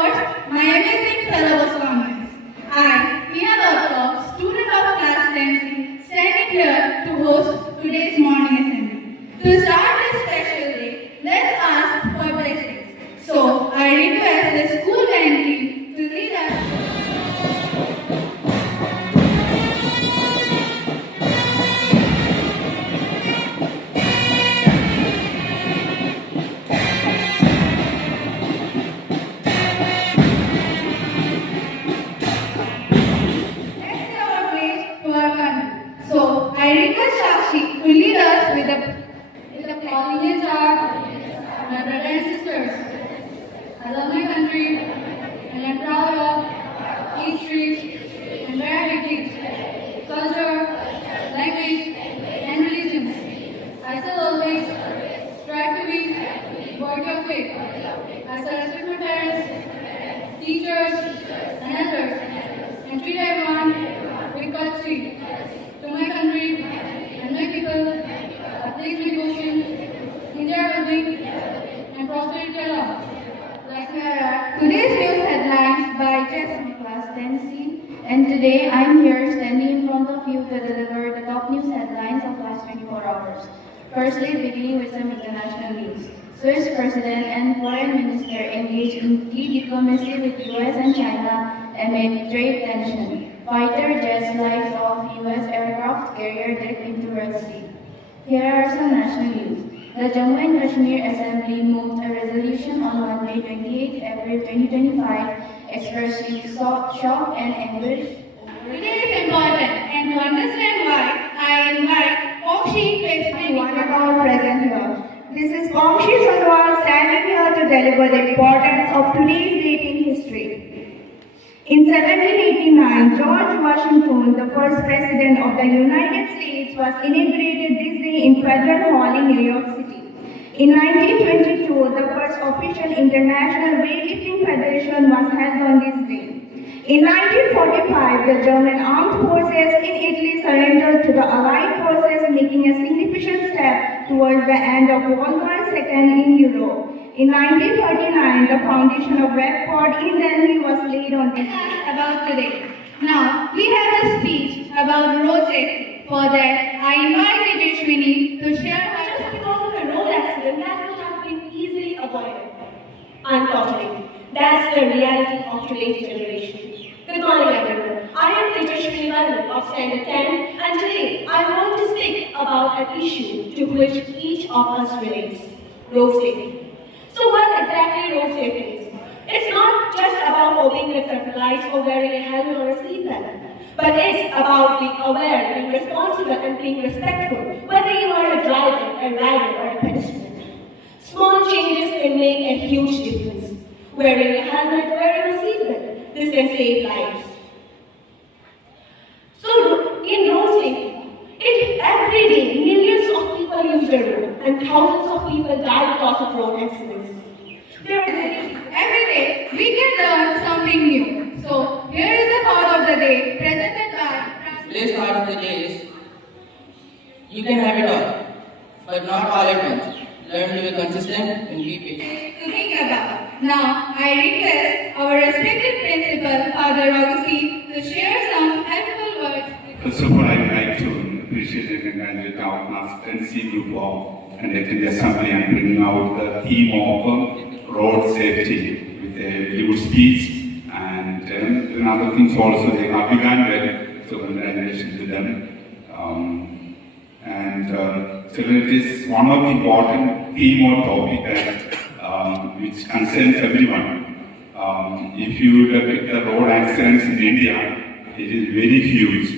course, my amazing fellow classmates. I, Mia Dutta, student of class 10C, standing here to host today's morning assembly. To start this special day, let's ask for blessings. So, I request the school band team to lead us. So, I request Shakshi to lead us with the calling are my brothers and sisters. I love my country and I'm proud of history and heritage, culture, language, and religions. I shall always strive to be worthy of faith. I shall respect my parents, teachers, and elders, and treat everyone with courtesy. To my country and my people, I place my devotion in their well-being and prosperity alone. Like today's news headlines by Jess Class 10C, and today I am here standing in front of you to deliver the top news headlines of last 24 hours. Firstly, beginning with some international news. Swiss President and Foreign Minister engaged in key diplomacy with US and China amid trade tension. Fighter jets lights off US aircraft carrier deck into Red Sea. Here are some national news. The Jammu and Kashmir Assembly moved a resolution on Monday, 28 April 2025, expressing shock and anguish. It is important, and to understand why, I invite Pongshi to one of our present here. This is Pongshi Sonowal standing here to deliver the importance of today's date in history. In 1789, George Washington, the first president of the United States, was inaugurated this day in Federal Hall in New York City. In 1922, the first official International Weightlifting Federation was held on this day. In 1945, the German armed forces in Italy surrendered to the Allied forces, making a significant step towards the end of World War II in Europe. In 1939, the foundation of Red Fort in Delhi was laid on this day. About today. Now, we have a speech about road safety. For that, I invite Tejaswini to share her. Just because of a road accident that would have been easily avoided. Unfortunately, that's the reality of today's generation. Good morning, everyone. I am Tejaswini Valu of Standard 10, and today I want to speak about an issue to which each of us relates: road safety. So what exactly road safety is? It's not just about obeying the traffic lights or wearing a helmet or a seatbelt, but it's about being aware, being responsible, and being respectful, whether you are a driver, a rider, or a pedestrian. Small changes can make a huge difference. Wearing a helmet, wearing a seatbelt, this can save lives. So in road safety, every day millions of people use the road and thousands of people die because of road accidents. Every day, we can learn something new. So, here is the thought of the day presented by... Today's thought of the day is, you can have it all, but not all at once. Learn to be consistent and be patient. To think about. Now, I request our respected principal, Father Augustine, to share some helpful words. First of all, I would like to appreciate and congratulate our class 10C group for conducting the assembly and bringing out the theme of road safety with a very good speech, and other things also. They have begun well, so congratulations to them. So it is one of the important theme or topic that which concerns everyone. If you look at the road accidents in India, it is very huge.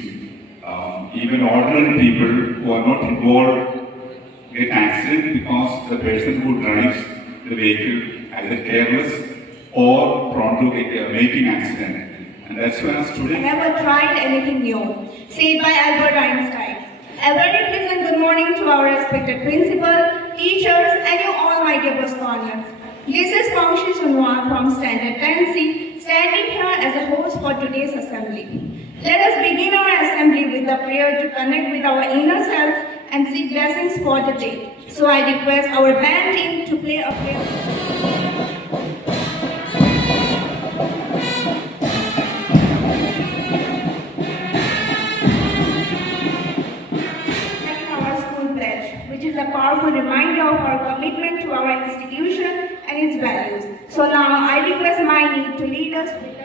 Even ordinary people who are not involved get accident because the person who drives the vehicle either careless or prone to making accident. And that's why students Never tried anything new. Said by Albert Einstein. A very pleasant good morning to our respected principal, teachers, and you all my dear Bostonians. This is Pongshi Sonowal from Standard 10C, standing here as a host for today's assembly. Let us begin our assembly with a prayer to connect with our inner self and seek blessings for the day. So I request our band team to play a prayer. powerful reminder of our commitment to our institution and its values. So now I request my need to lead us with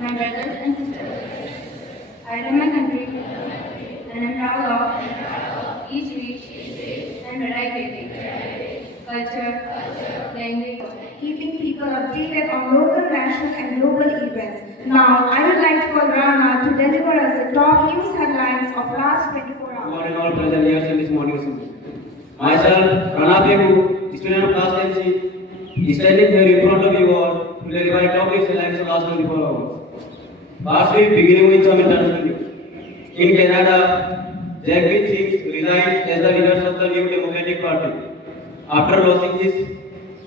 My brothers and sisters, I love my country and am proud of each rich and variety, culture, language. keeping people updated on local, national, and global events. Now, I would like to call Rana to deliver us the top news headlines of last 24 hours. Good morning, all present here in this morning assembly. Myself, Rana Pegu, student of class 10C, is standing here in front of you all to deliver the top news headlines of last 24 hours. Last week, beginning with some international news. In Canada, Jagmeet Singh resigned as the leader of the New Democratic Party. After losing his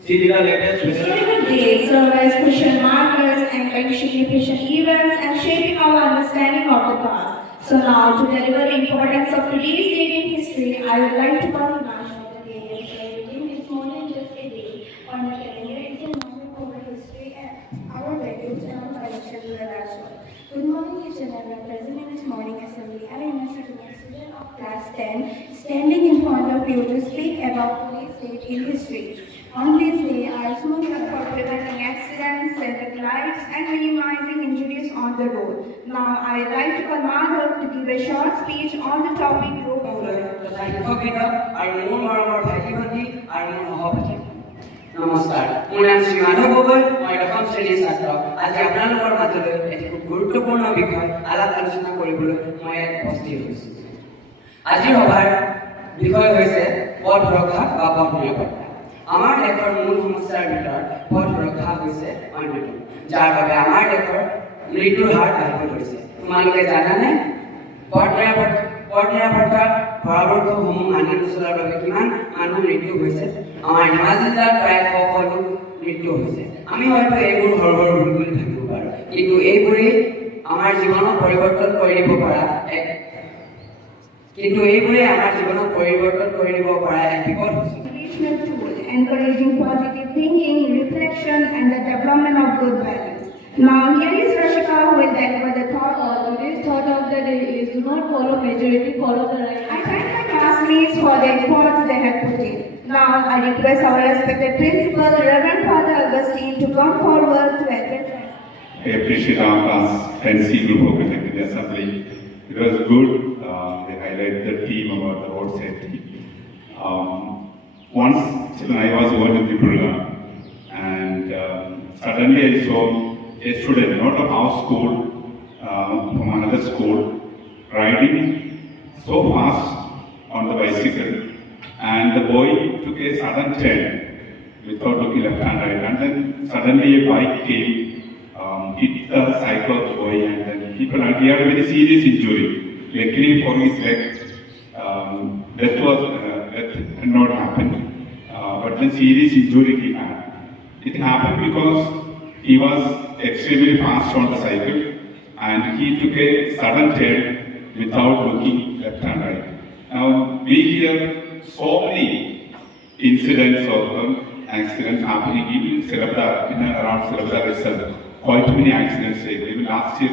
seat in the latest Historical dates serve as crucial markers and significant events and shaping our understanding of the past. So now, to deliver the importance of today's date in history, I would like to call Himanshu. The day is celebrating is more than just a day on the calendar. It's a moment of our history and our values and our culture to the last one. Good morning, each and everyone present in this morning assembly. I am a student of class 10, standing in front of you to speak about today's date in history. On this day, our small For preventing accidents, saving lives, and minimizing injuries on the road. Now, I would like to call Madhav to give a short speech on the topic road safety. শিক্ষকগীতা আৰু মোৰ মৰমৰ ভাইটি ভণ্টি আৰু মোৰ সহপাঠী নমস্কাৰ মোৰ নাম শ্ৰী মাধৱ গগৈ মই দশম শ্ৰেণীৰ ছাত্ৰ আজি আপোনালোকৰ মাজলৈ এটি খুব গুৰুত্বপূৰ্ণ বিষয় আলাপ আলোচনা কৰিবলৈ মই ইয়াত উপস্থিত হৈছোঁ আজিৰ সভাৰ বিষয় হৈছে পথ সুৰক্ষা বা পথ নিৰাপত্তা আমাৰ দেশৰ মূল সমস্যাৰ ভিতৰত পথ সুৰক্ষা হৈছে অন্যতম যাৰ বাবে আমাৰ দেশৰ মৃত্যুৰ হাৰ বাঢ়িব ধৰিছে তোমালোকে জানানে পথ নিৰাপত্তাৰ পৰামৰ্শসমূহ মানি নচলাৰ বাবে কিমান মানুহ মৃত্যু হৈছে আমাৰ ধেমাজি জিলাত প্ৰায় 100 লোক মৃত্যু হৈছে আমি হয়তো এইবোৰ সৰু সৰু ভুল বুলি ভাবিব পাৰোঁ কিন্তু এইবোৰেই আমাৰ জীৱনত পৰিৱৰ্তন কৰি দিব পৰা এক বিপদ হৈছে Educational tool, encouraging positive thinking, reflection, and the development of good values. Now, here is Rashika who will deliver the thought of Today's thought of the day is do not follow majority, follow the right. I thank my classmates for the efforts they have put in. Now, I request our respected principal, Reverend Father Augustine, to come forward to address us. I appreciate our class 10C group of Executive Assembly. It was good. They highlighted the theme about the road safety. Once when I was going to Tripura, and suddenly I saw a student, not of our school, from another school, riding so fast on the bicycle, and the boy took a sudden turn without looking left and right, and then suddenly a bike came, hit the cycle of the boy, and then he had a very serious injury. Luckily for his leg, death had not happened, but the serious injury he had. It happened because he was extremely fast on the cycle and he took a sudden turn without looking left and right. Now we hear so many incidents of accidents happening even in and around Cerebral itself. Quite many accidents. Even last year,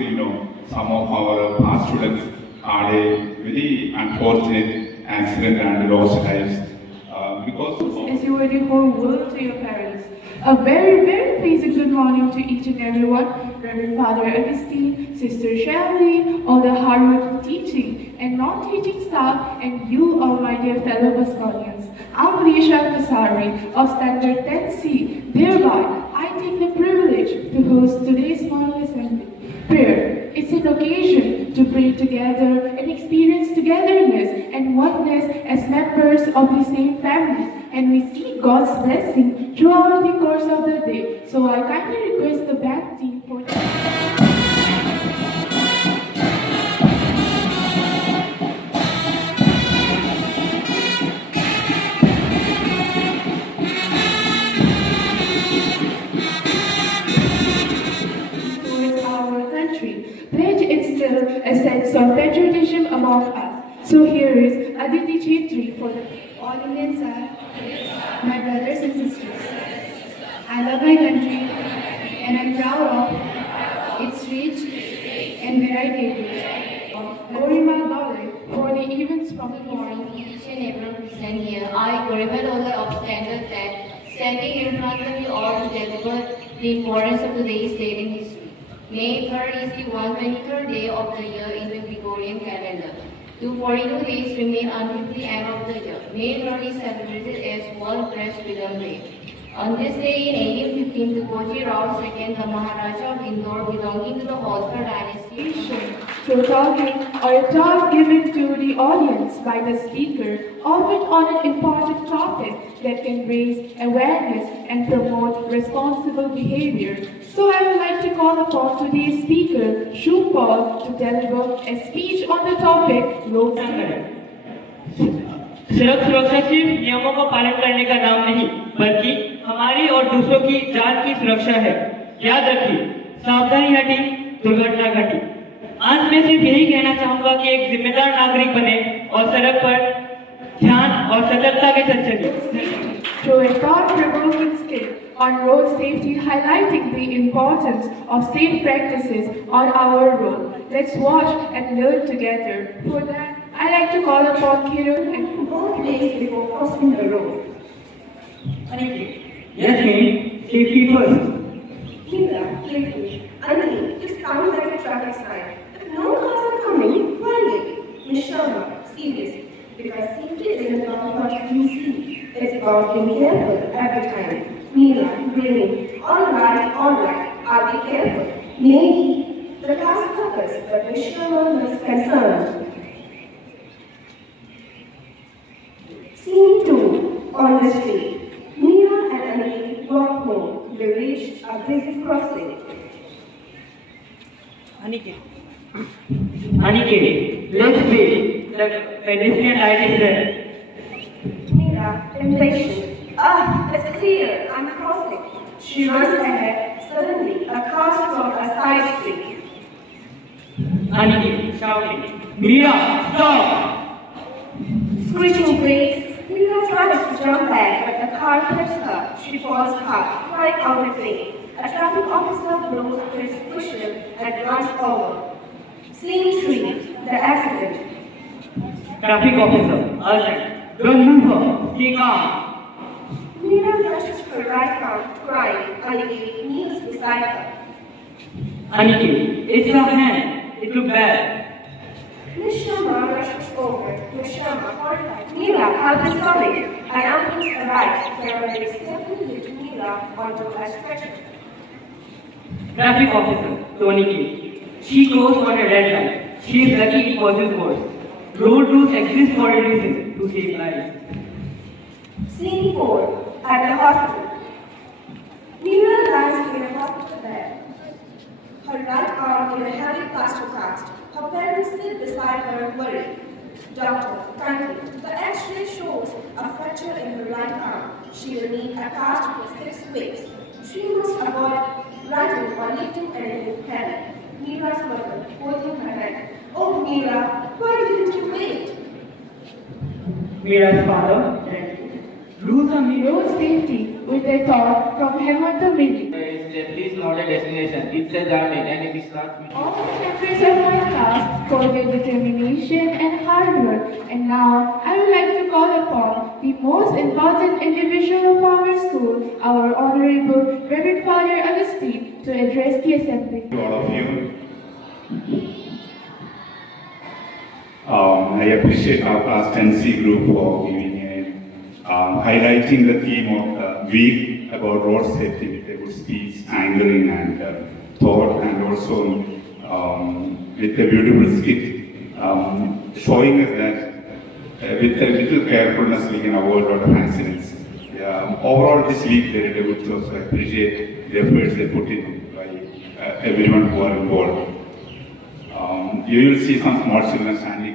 some of our past students had a very unfortunate accident and lost lives because as you were the whole world to your parents. A very, very pleasant good morning to each and everyone, Reverend Father Augustine, Sister Shelley, all the hard work teaching and non-teaching staff, and you, all my dear fellow Bosconians. I'm Risha Kasari of Standard 10C. Thereby, I take the privilege to host today's morning assembly. Prayer. It's an occasion to pray together and experience togetherness and oneness as members of the same family, and we seek God's blessing throughout the course of the day. So I kindly request the band team for pledge instill a sense of patriotism among us. So here is Aditi Chetri for the all Indians are my brothers and sisters. I love my country and I'm proud of its rich and varied heritage. Gorima Dole for the events from the Good morning. morning, each and everyone present here. I, Goribal Holder of Standard 10, standing in front of you all to deliver the importance of today's date in history. May 3rd is the 123rd day of the year in the Gregorian calendar. 242 days remain until the end of the year. May 3rd is celebrated as World Breast Freedom Day. On this day in 1815, Tukoji Rao II, the Maharaja of Indore belonging to the Holkar dynasty, Through talking or a talk given to the audience by the speaker, often on an important topic that can raise awareness and promote responsible behavior. So I would like to call upon today's speaker, Shu Paul, to deliver a speech on the topic road safety. सड़क सुरक्षा सिर्फ नियमों का पालन करने का नाम नहीं, बल्कि हमारी और दूसरों की जान की सुरक्षा है। याद रखिए, सावधानी हटी, दुर्घटना घटी। अंत में सिर्फ यही कहना चाहूंगा कि एक जिम्मेदार नागरिक बने और सड़क पर ध्यान और सतर्कता के साथ चलिए। Through a thought-provoking skit on road safety highlighting the importance of safe practices on our road. Let's watch and learn together. For that, I like to call upon Kiran and Both days before crossing the road. Yes, ma'am. Safety first. Mira, carefully. Anil, this sounds like a traffic sign. If no cars are coming, why wait? Miss Sharma, seriously. Because safety isn't about what you see. It's about being careful every time. Mira, grinning. All right. I'll be careful. Maybe the class focus, but Miss Sharma was concerned. Scene 2. On the street. Mira and Anil walk home. They reached a busy crossing. Aniket, let's wait. The pedestrian light is red. Mira, impatient. It's clear. I'm crossing. She runs ahead. Suddenly, a car from a side street. Aniket, shouting, Mira, stop! Screeching brakes. Mira tries to jump back, but the car hits her. She falls hard, right out of lane. A traffic officer blows his whistle and runs over. Scene 3. The accident. Traffic officer, urgent. Don't move her. Stay calm. Mira touches her right arm, crying. Aniket kneels beside her. Aniket, it's your hand. It looked bad. Miss Sharma rushes over. Miss Sharma, horrified. Mira, help is coming. An ambulance arrives. There is stepping with Mira onto a stretcher. Traffic officer, Tony King. She goes for a red light. She is lucky it was his voice. Road rules exist for a reason, to save lives. Scene 4. At the hospital. Mira lies in a hospital bed. Her right arm in a heavy plaster cast. Her parents sit beside her worried. Doctor, kindly, the X-ray shows a fracture in her right arm. She will need a cast for 6 weeks. She must avoid writing or lifting anything heavy. Mira's mother, holding her hand. Oh, Mira, why didn't you wait? Mira's father, rules are made. road safety with a thought from Hemant Mili. Please not a destination. It's a journey and it starts with All the members of my class for their determination and hard work. And now, I would like to call upon the most important individual of our school, our Honorable Reverend Father Agustin, to address the assembly. To all of you, I appreciate our class 10C group for giving highlighting the theme of the week about road safety with a good speech, angering and thought, and also with a beautiful skit showing us that with a little carefulness we can avoid a lot of accidents. Overall this week they did a good job, so I appreciate the efforts they put in by everyone who are involved. You will see some small children standing